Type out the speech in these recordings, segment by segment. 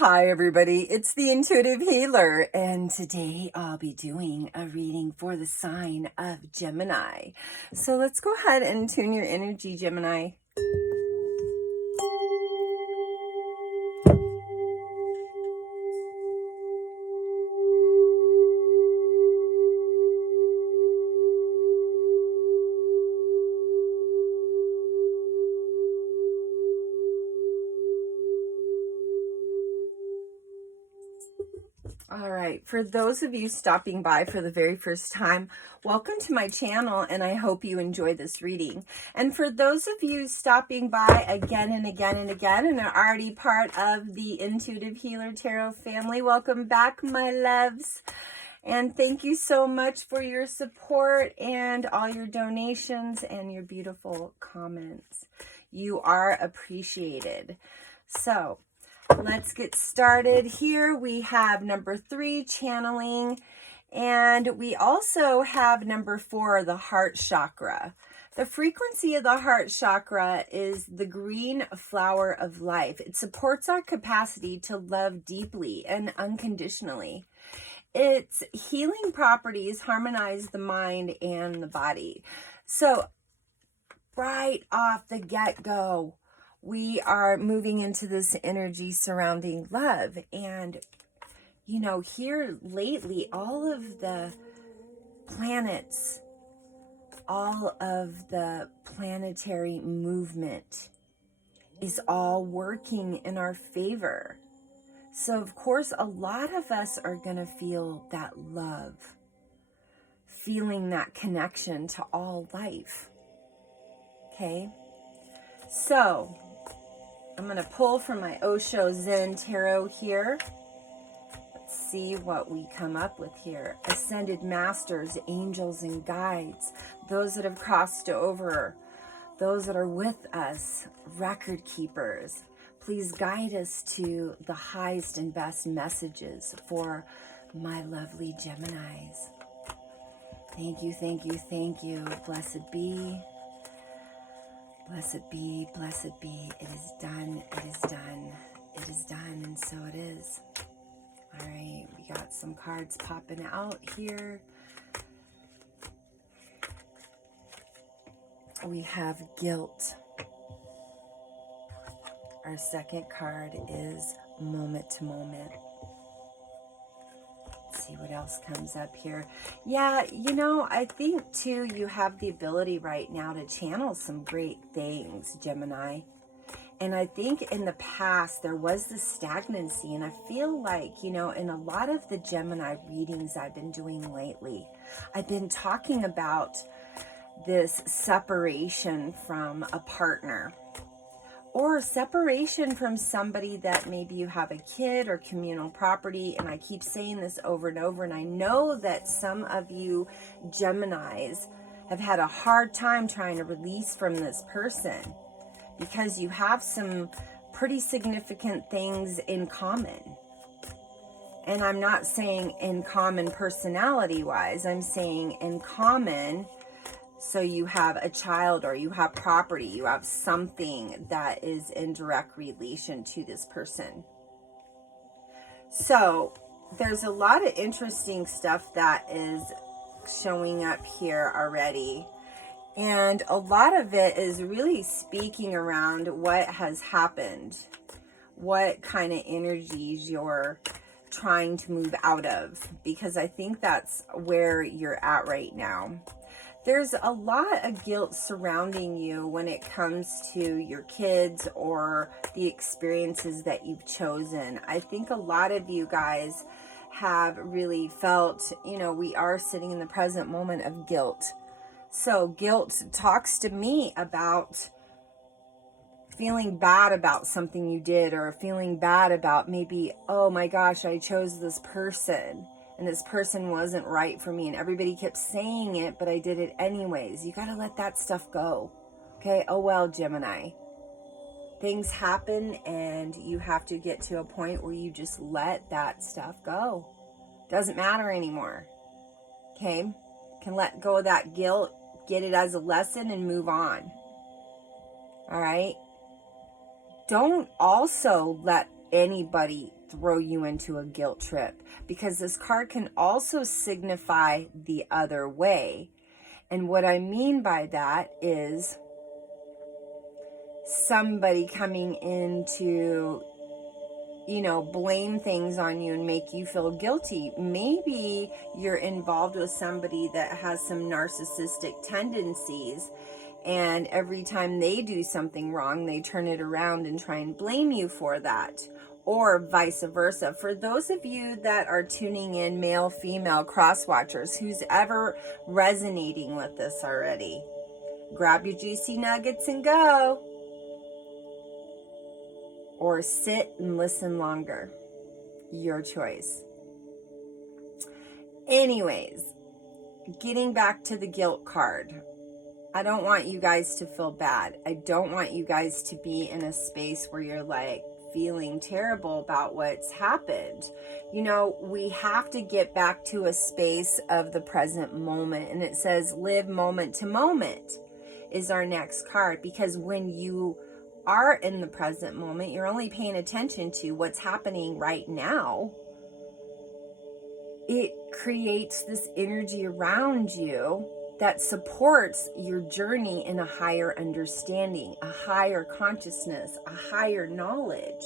Hi everybody, it's the Intuitive Healer, and today I'll be doing a reading for the sign of Gemini. So let's go ahead and tune your energy, Gemini. All right, for those of you stopping by for the very first time, welcome to my channel, and I hope you enjoy this reading. And for those of you stopping by again and again and again and are already part of the Intuitive Healer Tarot family, welcome back, my loves. And thank you so much for your support and all your donations and your beautiful comments. You are appreciated. So let's get started. Here we have number 3, channeling, and we also have number 4, the heart chakra. The frequency of the heart chakra is the green flower of life. It supports our capacity to love deeply and unconditionally. Its healing properties harmonize the mind and the body. So right off the get-go, we are moving into this energy surrounding love. And, you know, here lately, all of the planets, all of the planetary movement is all working in our favor. So, of course, a lot of us are going to feel that love, feeling that connection to all life. Okay? So I'm going to pull from my Osho Zen Tarot here. Let's see what we come up with here. Ascended masters, angels, and guides. Those that have crossed over. Those that are with us. Record keepers. Please guide us to the highest and best messages for my lovely Geminis. Thank you, thank you, thank you. Blessed be. Blessed be, blessed be. It is done, it is done, it is done, and so it is. All right, we got some cards popping out here. We have guilt. Our second card is moment to moment. Let's see what else comes up here. Yeah, you know, I think too you have the ability right now to channel some great things, Gemini. And I think in the past there was this stagnancy, and I feel like, you know, in a lot of the Gemini readings I've been doing lately, I've been talking about this separation from a partner, or separation from somebody that maybe you have a kid or communal property. And I keep saying this over and over, and I know that some of you Geminis have had a hard time trying to release from this person because you have some pretty significant things in common. And I'm not saying in common personality wise, I'm saying in common. So you have a child, or you have property, you have something that is in direct relation to this person. So there's a lot of interesting stuff that is showing up here already. And a lot of it is really speaking around what has happened, what kind of energies you're trying to move out of, because I think that's where you're at right now. There's a lot of guilt surrounding you when it comes to your kids or the experiences that you've chosen. I think a lot of you guys have really felt, you know, we are sitting in the present moment of guilt. So guilt talks to me about feeling bad about something you did, or feeling bad about maybe, oh my gosh, I chose this person and this person wasn't right for me, and everybody kept saying it, but I did it anyways. You got to let that stuff go. Okay? Oh well, Gemini. Things happen, and you have to get to a point where you just let that stuff go. Doesn't matter anymore. Okay? Can let go of that guilt, get it as a lesson, and move on. All right? Don't also let anybody throw you into a guilt trip, because this card can also signify the other way. And what I mean by that is somebody coming in to, blame things on you and make you feel guilty. Maybe you're involved with somebody that has some narcissistic tendencies, and every time they do something wrong, they turn it around and try and blame you for that, or vice versa. For those of you that are tuning in, male, female, cross watchers, who's ever resonating with this already, grab your juicy nuggets and go. Or sit and listen longer. Your choice. Anyways, getting back to the guilt card. I don't want you guys to feel bad. I don't want you guys to be in a space where you're like feeling terrible about what's happened. We have to get back to a space of the present moment. And it says live moment to moment is our next card. Because when you are in the present moment, you're only paying attention to what's happening right now. It creates this energy around you that supports your journey in a higher understanding, a higher consciousness, a higher knowledge.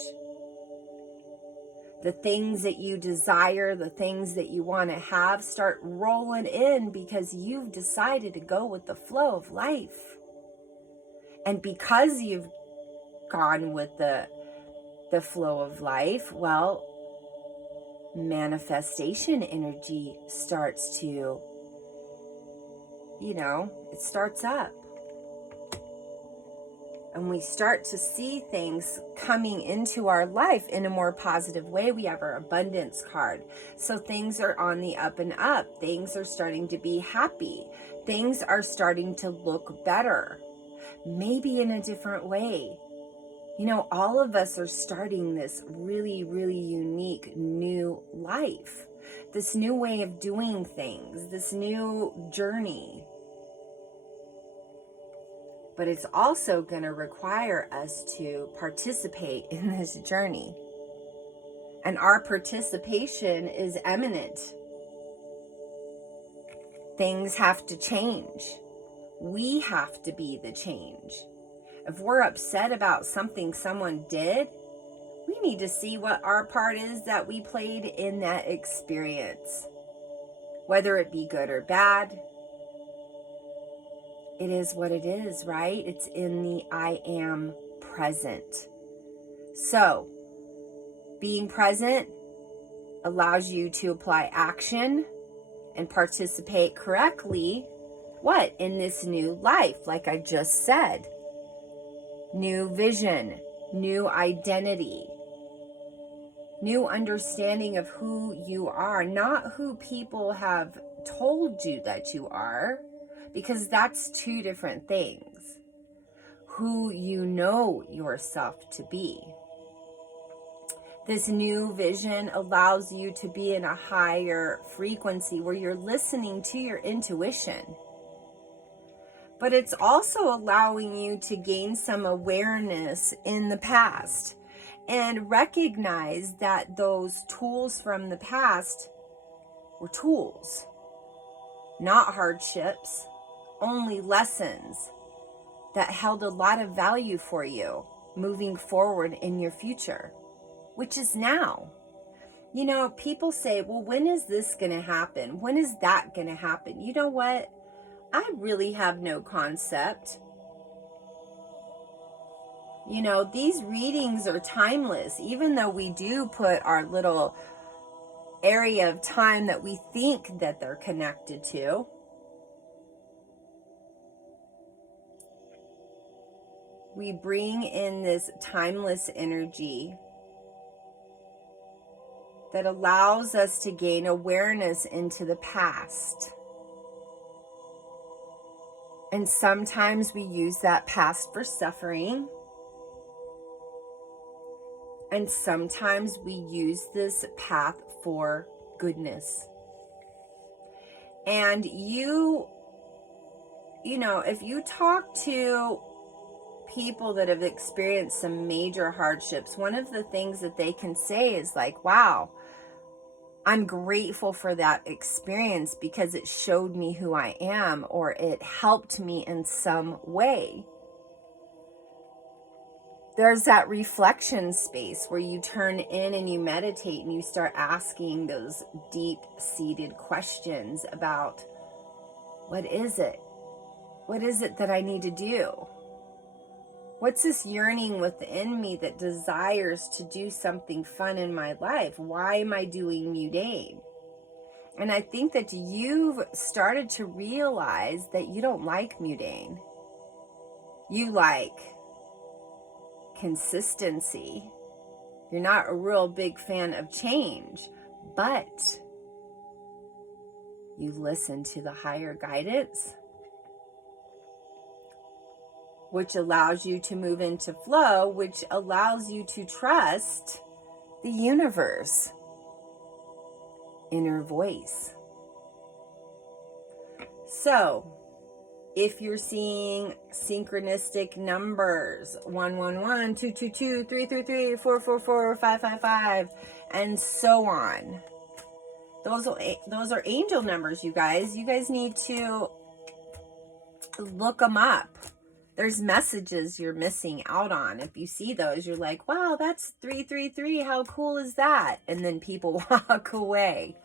The things that you desire, the things that you want to have, start rolling in because you've decided to go with the flow of life. And because you've gone with the flow of life, well, manifestation energy starts to, it starts up. And we start to see things coming into our life in a more positive way. We have our abundance card. So things are on the up and up. Things are starting to be happy. Things are starting to look better. Maybe in a different way. All of us are starting this really, really unique new life, this new way of doing things, this new journey. But it's also going to require us to participate in this journey. And our participation is eminent. Things have to change. We have to be the change. If we're upset about something someone did, we need to see what our part is that we played in that experience. Whether it be good or bad, it is what it is, right? It's in the I am present. So, being present allows you to apply action and participate correctly, in this new life, like I just said. New vision, new identity, new understanding of who you are, not who people have told you that you are, because that's two different things. Who you know yourself to be. This new vision allows you to be in a higher frequency where you're listening to your intuition. But it's also allowing you to gain some awareness in the past and recognize that those tools from the past were tools, not hardships, only lessons that held a lot of value for you moving forward in your future, which is now. People say, well, when is this going to happen? When is that going to happen? You know what? I really have no concept. These readings are timeless, even though we do put our little area of time that we think that they're connected to. We bring in this timeless energy that allows us to gain awareness into the past. And sometimes we use that past for suffering. And sometimes we use this path for goodness. And if you talk to people that have experienced some major hardships, one of the things that they can say is like, wow, I'm grateful for that experience because it showed me who I am, or it helped me in some way. There's that reflection space where you turn in and you meditate and you start asking those deep-seated questions about, what is it? What is it that I need to do? What's this yearning within me that desires to do something fun in my life? Why am I doing mundane? And I think that you've started to realize that you don't like mundane. You like consistency. You're not a real big fan of change, but you listen to the higher guidance, which allows you to move into flow, which allows you to trust the universe, inner voice. So, if you're seeing synchronistic numbers, 111, 222, 333, 444, 555, and so on, those are angel numbers, you guys. You guys need to look them up. There's messages you're missing out on. If you see those, you're like, wow, that's 333. How cool is that? And then people walk away.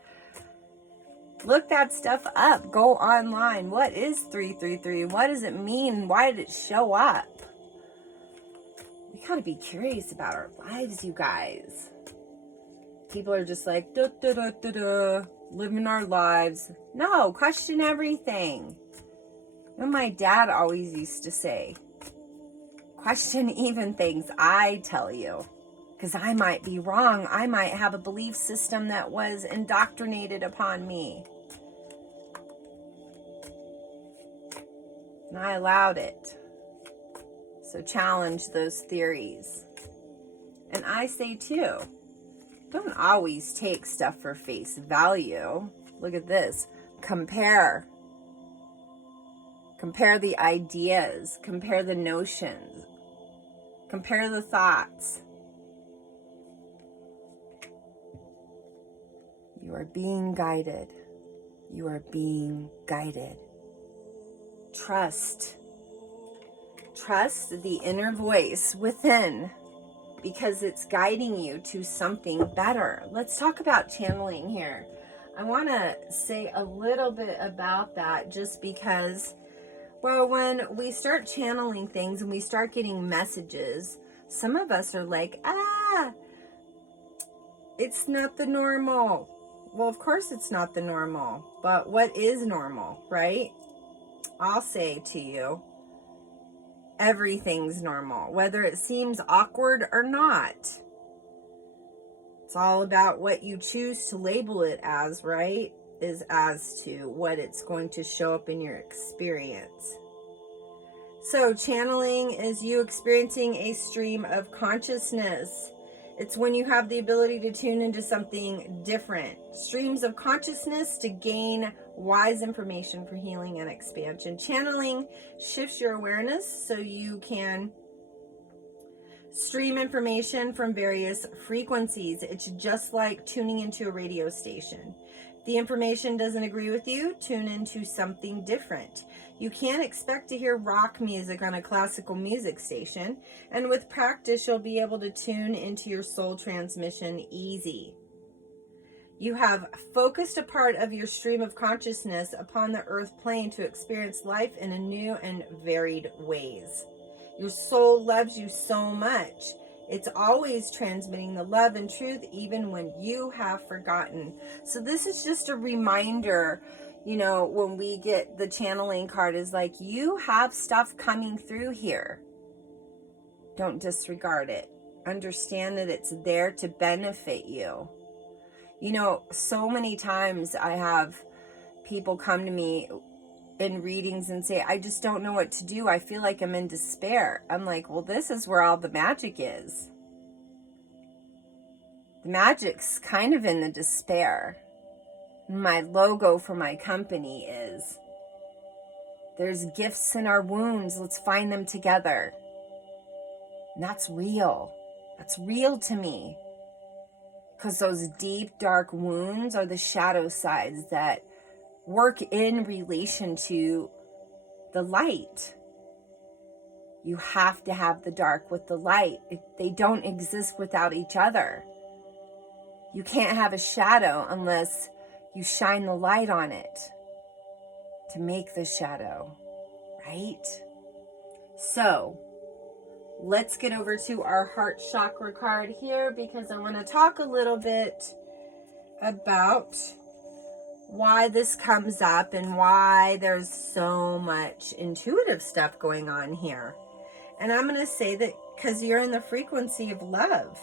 Look that stuff up. Go online. What is 333? What does it mean? Why did it show up? We gotta be curious about our lives, you guys. People are just like, da, da, da, da, da, living our lives. No, question everything. And my dad always used to say, question even things I tell you, because I might be wrong. I might have a belief system that was indoctrinated upon me. And I allowed it. So challenge those theories. And I say too, don't always take stuff for face value. Look at this. Compare. Compare the ideas, compare the notions, compare the thoughts. You are being guided. You are being guided. Trust. Trust the inner voice within, because it's guiding you to something better. Let's talk about channeling here. I want to say a little bit about that just because, well, when we start channeling things and we start getting messages, some of us are like, it's not the normal. Well, of course it's not the normal, but what is normal, right? I'll say to you, everything's normal, whether it seems awkward or not. It's all about what you choose to label it as, right? Is as to what it's going to show up in your experience. So channeling is you experiencing a stream of consciousness. It's when you have the ability to tune into something different. Streams of consciousness to gain wise information for healing and expansion. Channeling shifts your awareness so you can stream information from various frequencies. It's just like tuning into a radio station. If the information doesn't agree with you, tune into something different. You can't expect to hear rock music on a classical music station, and with practice, you'll be able to tune into your soul transmission easy. You have focused a part of your stream of consciousness upon the earth plane to experience life in a new and varied ways. Your soul loves you so much. It's always transmitting the love and truth even when you have forgotten. So this is just a reminder, you know, when we get the channeling card, is like, you have stuff coming through here. Don't disregard it. Understand that it's there to benefit you. You know, so many times I have people come to me in readings and say, I just don't know what to do. I feel like I'm in despair. I'm like, well, this is where all the magic is. The magic's kind of in the despair. My logo for my company is, there's gifts in our wounds. Let's find them together. And that's real. That's real to me. Because those deep, dark wounds are the shadow sides that work in relation to the light. You have to have the dark with the light. They don't exist without each other. You can't have a shadow unless you shine the light on it to make the shadow, right? So let's get over to our heart chakra card here, because I want to talk a little bit about why this comes up and why there's so much intuitive stuff going on here. And I'm going to say that because you're in the frequency of love.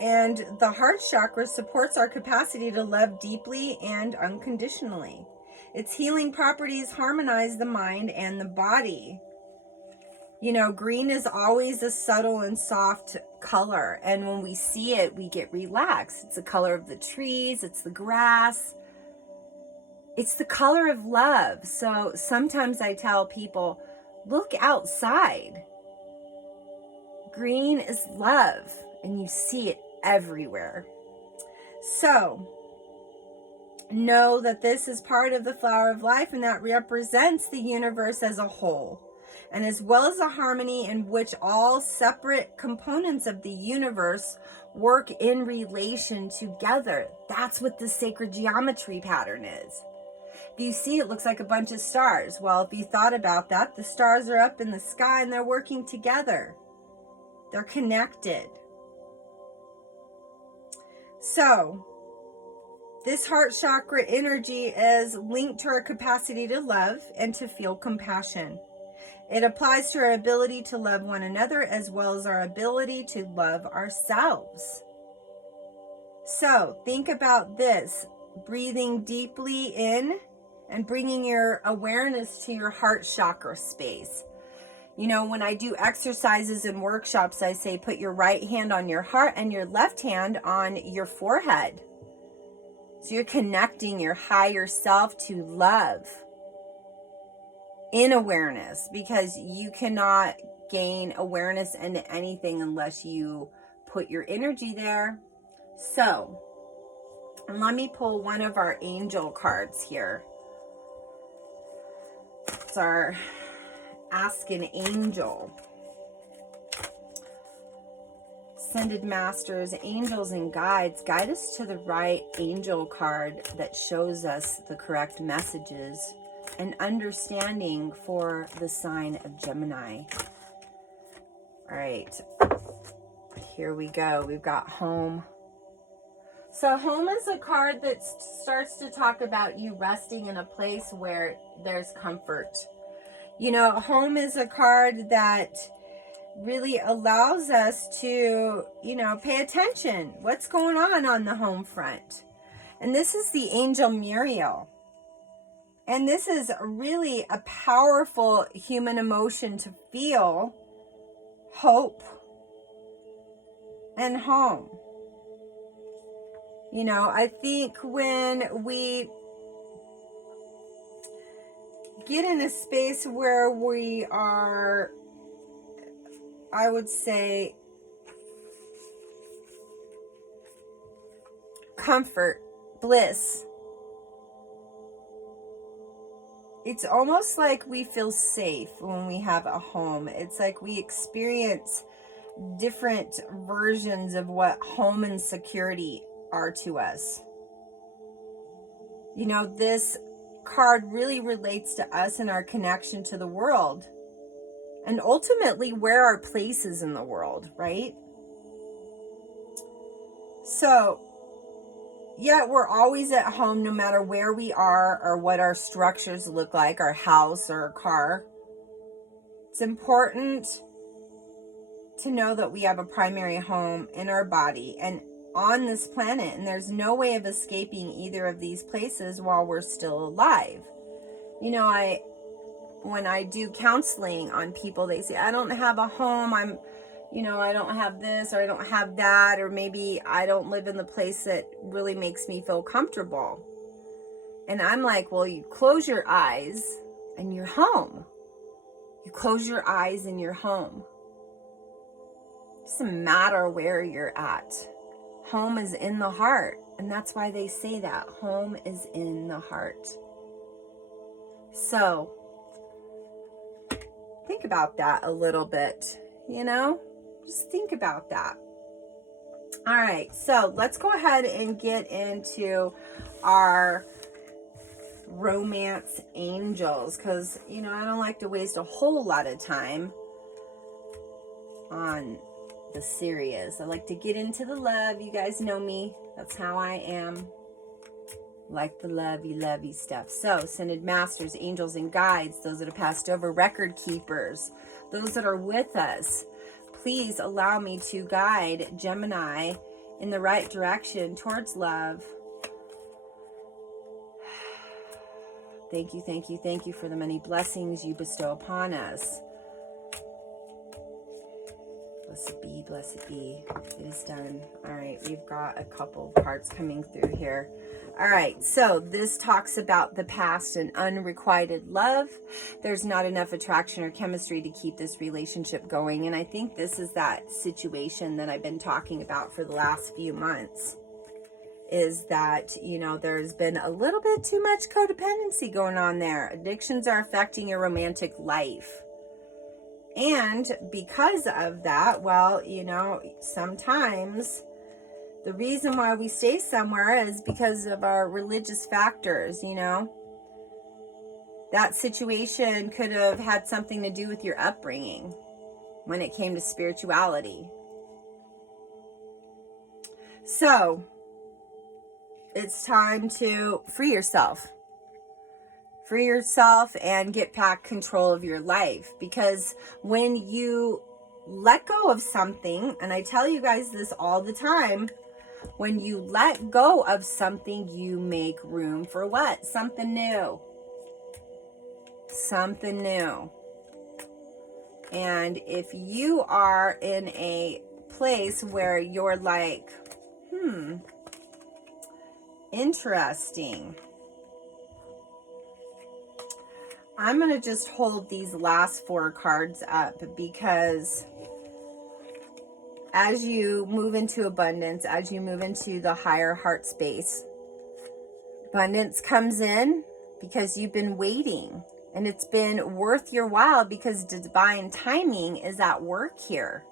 And the heart chakra supports our capacity to love deeply and unconditionally. Its healing properties harmonize the mind and the body. You know, green is always a subtle and soft color. And when we see it, we get relaxed. It's the color of the trees. It's the grass. It's the color of love. So sometimes I tell people, look outside. Green is love, and you see it everywhere. So know that this is part of the flower of life, and that represents the universe as a whole, and as well as a harmony in which all separate components of the universe work in relation together. That's what the sacred geometry pattern is. If you see, it looks like a bunch of stars. Well, if you thought about that, the stars are up in the sky and they're working together. They're connected. So this heart chakra energy is linked to our capacity to love and to feel compassion. It applies to our ability to love one another as well as our ability to love ourselves. So think about this, breathing deeply in and bringing your awareness to your heart chakra space. You know, when I do exercises and workshops, I say put your right hand on your heart and your left hand on your forehead. So you're connecting your higher self to love in awareness, because you cannot gain awareness into anything unless you put your energy there. So let me pull one of our angel cards here. It's our Ask an Angel. Ascended Masters, angels, and guides, guide us to the right angel card that shows us the correct messages and understanding for the sign of Gemini. All right, here we go. We've got home. So home is a card that starts to talk about you resting in a place where there's comfort. You know, home is a card that really allows us to, you know, pay attention. What's going on the home front? And this is the angel Muriel. And this is really a powerful human emotion to feel hope and home. You know, I think when we get in a space where we are, I would say, comfort, bliss, it's almost like we feel safe when we have a home. It's like we experience different versions of what home and security are to us. You know, this card really relates to us and our connection to the world, and ultimately where our place is in the world, right? So, yet we're always at home no matter where we are or what our structures look like, our house or our car. It's important to know that we have a primary home in our body and on this planet, and there's no way of escaping either of these places while we're still alive. You know, when I do counseling on people, they say, I don't have a home, I don't have this, or I don't have that, or maybe I don't live in the place that really makes me feel comfortable. And I'm like, well, you close your eyes and you're home. You close your eyes and you're home. Doesn't matter where you're at. Home is in the heart. And that's why they say that. Home is in the heart. So, think about that a little bit, you know? Just think about that. All right, so let's go ahead and get into our romance angels, because, you know, I don't like to waste a whole lot of time on the serious. I like to get into the love. You guys know me. That's how I am. Like the lovey stuff. So, ascended masters, angels, and guides, those that have passed over, record keepers, those that are with us, please allow me to guide Gemini in the right direction towards love. Thank you, thank you, thank you for the many blessings you bestow upon us. Blessed be, blessed be. It is done. All right, we've got a couple of cards coming through here. All right, so this talks about the past and unrequited love. There's not enough attraction or chemistry to keep this relationship going. And I think this is that situation that I've been talking about for the last few months. Is that, you know, there's been a little bit too much codependency going on there. Addictions are affecting your romantic life. And because of that, well, you know, sometimes the reason why we stay somewhere is because of our religious factors, you know. That situation could have had something to do with your upbringing when it came to spirituality. So, it's time to free yourself. Free yourself and get back control of your life. Because when you let go of something, and I tell you guys this all the time, when you let go of something, you make room for what? Something new. Something new. And if you are in a place where you're like, interesting. I'm going to just hold these last 4 cards up because as you move into abundance, as you move into the higher heart space, abundance comes in because you've been waiting and it's been worth your while because divine timing is at work here.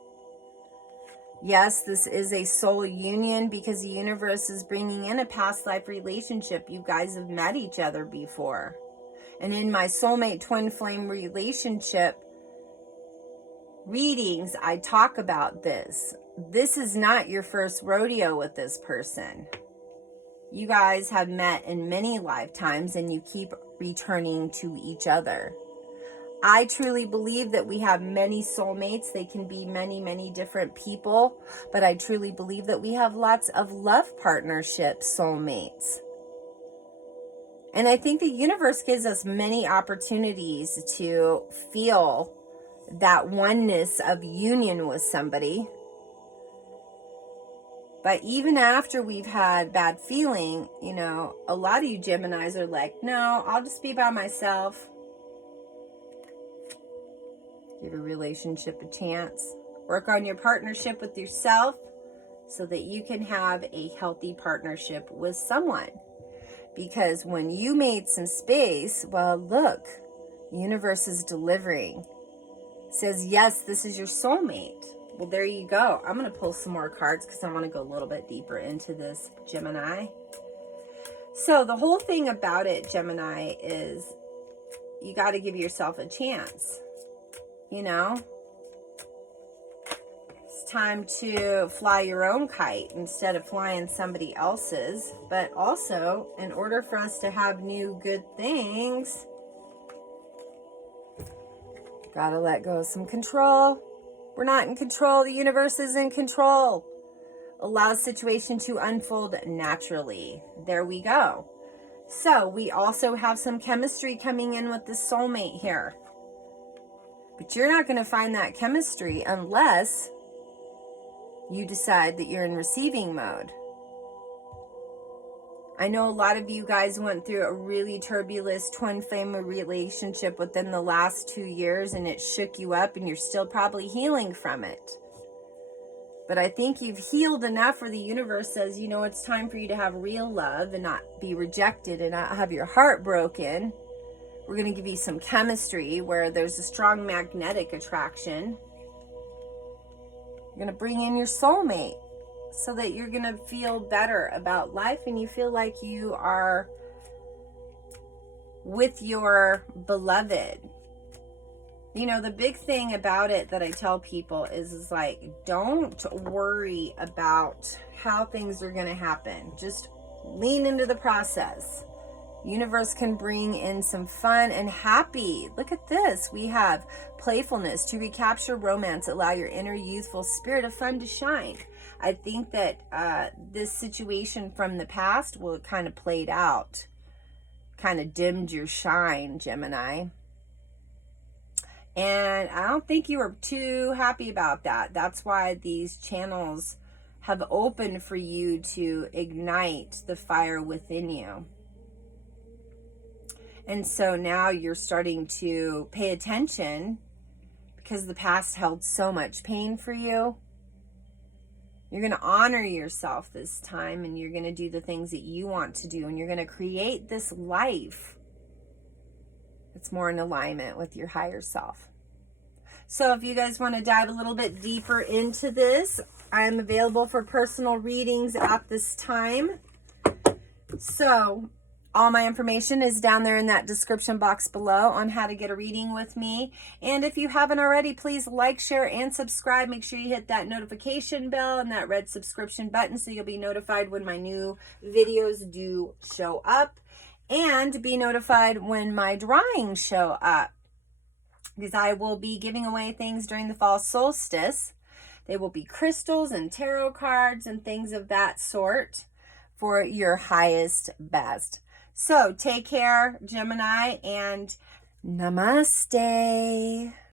Yes, this is a soul union because the universe is bringing in a past life relationship. You guys have met each other before. And in my soulmate twin flame relationship readings, I talk about this. This is not your first rodeo with this person. You guys have met in many lifetimes and you keep returning to each other. I truly believe that we have many soulmates. They can be many, many different people, but I truly believe that we have lots of love partnership soulmates. And I think the universe gives us many opportunities to feel that oneness of union with somebody. But even after we've had bad feeling, you know, a lot of you Geminis are like, no, I'll just be by myself. Give a relationship a chance. Work on your partnership with yourself so that you can have a healthy partnership with someone. Because when you made some space, well, look, the universe is delivering. It says, yes, this is your soulmate. Well, there you go. I'm going to pull some more cards because I want to go a little bit deeper into this, Gemini. So the whole thing about it, Gemini, is you got to give yourself a chance. You know, it's time to fly your own kite instead of flying somebody else's. But also, in order for us to have new good things, gotta let go of some control. We're not in control. The universe is in control. Allow the situation to unfold naturally. There we go. So we also have some chemistry coming in with this soulmate here. But you're not going to find that chemistry unless you decide that you're in receiving mode. I know a lot of you guys went through a really turbulent twin flame relationship within the last 2 years and it shook you up and you're still probably healing from it. But I think you've healed enough where the universe says, you know, it's time for you to have real love and not be rejected and not have your heart broken. We're going to give you some chemistry where there's a strong magnetic attraction. You're going to bring in your soulmate so that you're going to feel better about life and you feel like you are with your beloved. You know, the big thing about it that I tell people is like, don't worry about how things are going to happen. Just lean into the process. Universe can bring in some fun and happy. Look at this. We have playfulness to recapture romance, allow your inner youthful spirit of fun to shine. I think that this situation from the past will kind of played out, kind of dimmed your shine, Gemini. And I don't think you were too happy about that. That's why these channels have opened for you to ignite the fire within you. And so now you're starting to pay attention because the past held so much pain for you. You're going to honor yourself this time and you're going to do the things that you want to do. And you're going to create this life that's more in alignment with your higher self. So if you guys want to dive a little bit deeper into this, I'm available for personal readings at this time. So all my information is down there in that description box below on how to get a reading with me. And if you haven't already, please like, share, and subscribe. Make sure you hit that notification bell and that red subscription button so you'll be notified when my new videos do show up. And be notified when my drawings show up, because I will be giving away things during the fall solstice. They will be crystals and tarot cards and things of that sort for your highest best. So take care, Gemini, and namaste.